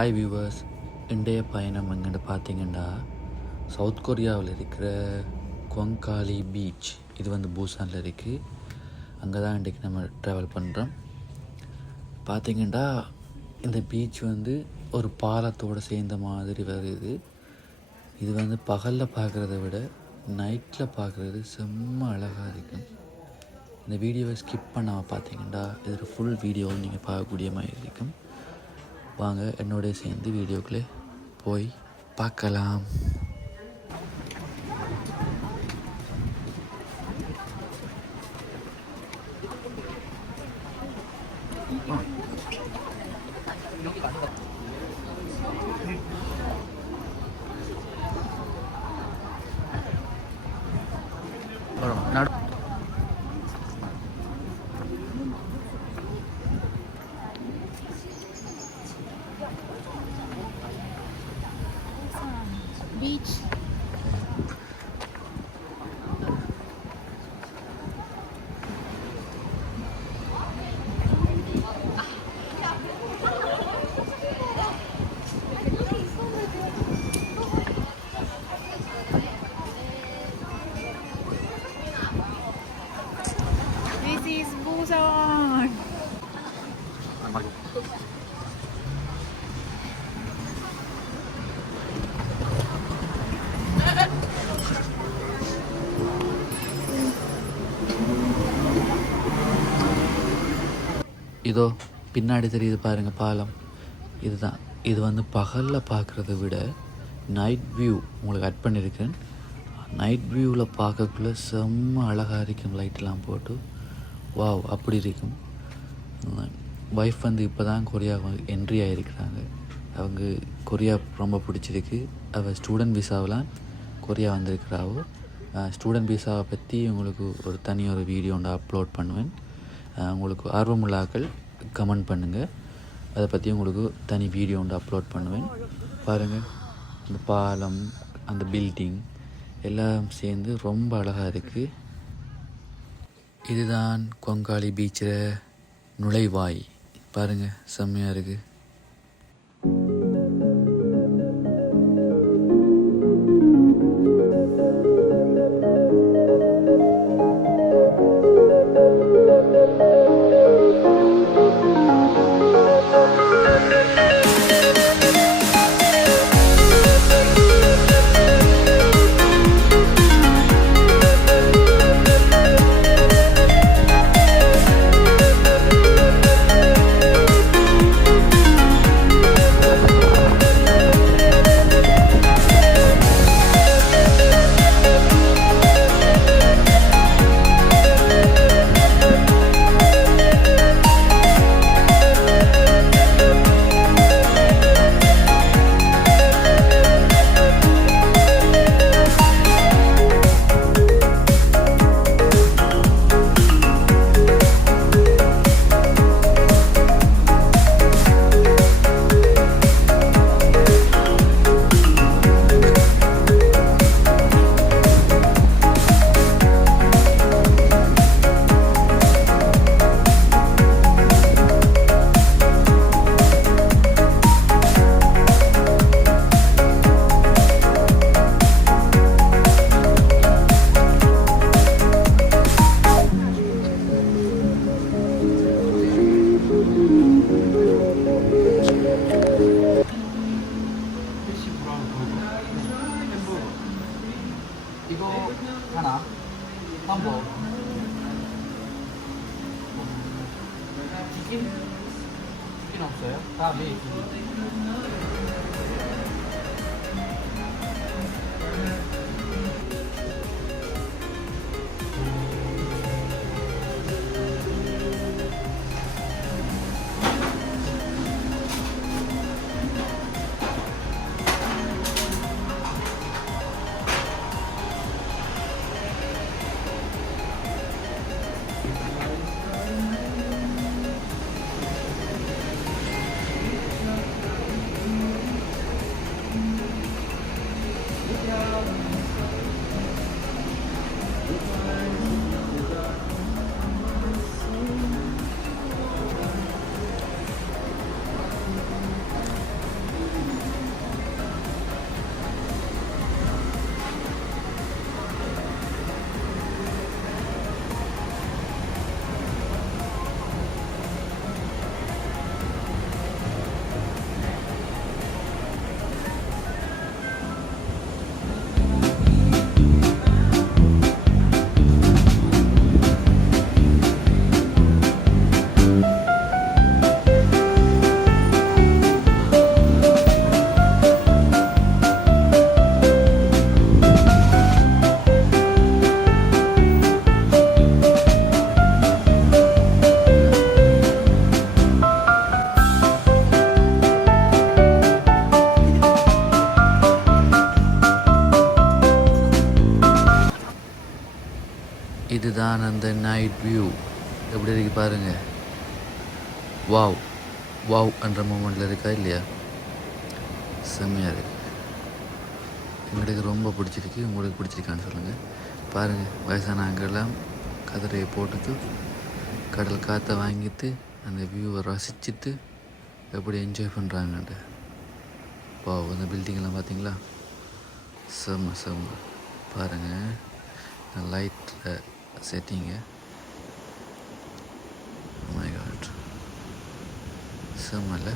Hi viewers, இன்றைய பயணம் எங்கன்னு பார்த்தீங்கன்னா சவுத் கொரியாவில் இருக்கிற குவங்காலி பீச். இது வந்து பூசானில் இருக்குது. அங்கே தான் இன்றைக்கி நம்ம ட்ராவல் பண்ணுறோம். பார்த்தீங்கன்னா இந்த பீச் வந்து ஒரு பாலத்தோடு சேர்ந்த மாதிரி வருது. இது வந்து பகலில் பார்க்குறத விட நைட்டில் பார்க்குறது செம்ம அழகாக இருக்கும். இந்த வீடியோவை ஸ்கிப் பண்ணாமல் பார்த்தீங்கன்னா இதில் ஃபுல் வீடியோவும் நீங்கள் பார்க்கக்கூடிய மாதிரி இருக்கும். வாங்க என்னோடய சேர்ந்து வீடியோக்குள்ளே போய் பார்க்கலாம். Beach. This is Busan. இதோ பின்னாடி தெரியுது பாருங்கள் பாலம். இதுதான். இது வந்து பகலில் பார்க்குறத விட நைட் வியூ உங்களுக்கு ஆட் பண்ணியிருக்கேன். நைட் வியூவில் பார்க்கக்குள்ள செம்ம அழகாக இருக்கும். லைட்லாம் போட்டு வாவ் அப்படி இருக்கும். ஒய்ஃப் வந்து இப்போ தான் கொரியா என்ட்ரி ஆகிருக்கிறாங்க. அவங்க கொரியா ரொம்ப பிடிச்சிருக்கு. அவள் ஸ்டூடெண்ட் விசாவெலாம் கொரியா வந்திருக்கிறாவோ. ஸ்டூடெண்ட் விசாவை பற்றி உங்களுக்கு ஒரு தனி ஒரு வீடியோ ஒன்று அப்லோட் பண்ணுவேன். உங்களுக்கு ஆர்வமுள்ளாக்கள் கமெண்ட் பண்ணுங்கள். அதை பற்றி உங்களுக்கு தனி வீடியோ ஒன்று அப்லோட் பண்ணுவேன். பாருங்கள், அந்த பாலம், அந்த பில்டிங் எல்லாம் சேர்ந்து ரொம்ப அழகாக இருக்குது. இதுதான் குவங்காலி பீச்சில் நுழைவாய். பாருங்கள், செம்மையாக இருக்குது. 이거 하나, 한번 치킨 없어요? 다음에 இதுதான் அந்த நைட் வியூ. எப்படி இருக்கு பாருங்க. வாவ் வாவ் என்ற மூமெண்ட்டில் இருக்கா இல்லையா? செம்மையாக இருக்கு. எங்களுக்கு ரொம்ப பிடிச்சிருக்கு. உங்களுக்கு பிடிச்சிருக்கான்னு சொல்லுங்கள். பாருங்கள், வயசான அங்கெல்லாம் கதிரையை போட்டுட்டு கடல் காற்றை வாங்கிட்டு அந்த வியூவை ரசிச்சுட்டு எப்படி என்ஜாய் பண்ணுறாங்கன்ட்டு. இப்போ அந்த பில்டிங்கெல்லாம் பார்த்தீங்களா? செம்ம செம்ம. பாருங்கள் லைட்டில் செட்டிங்க. மை காட், செம்மல்ல.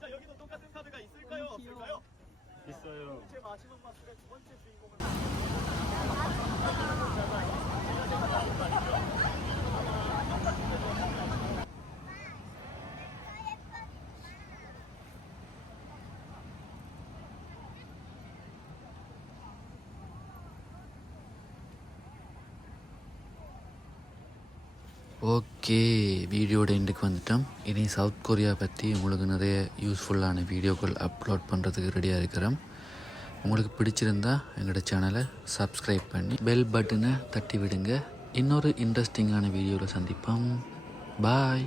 자, 여기도 똑같은 카드가 있을까요? 없을까요? 있어요. 제 마지막 마술의 두 번째 주인공을 ஓகே, வீடியோட எண்டுக்கு வந்துட்டோம். இனி சவுத் கொரியா பற்றி உங்களுக்கு நிறைய யூஸ்ஃபுல்லான வீடியோக்கள் அப்லோட் பண்ணுறதுக்கு ரெடியாக இருக்கிறோம். உங்களுக்கு பிடிச்சிருந்தா எங்களோட சேனலை சப்ஸ்கிரைப் பண்ணி பெல் பட்டனை தட்டி விடுங்க. இன்னொரு இன்ட்ரெஸ்டிங்கான வீடியோவில் சந்திப்போம். பாய்.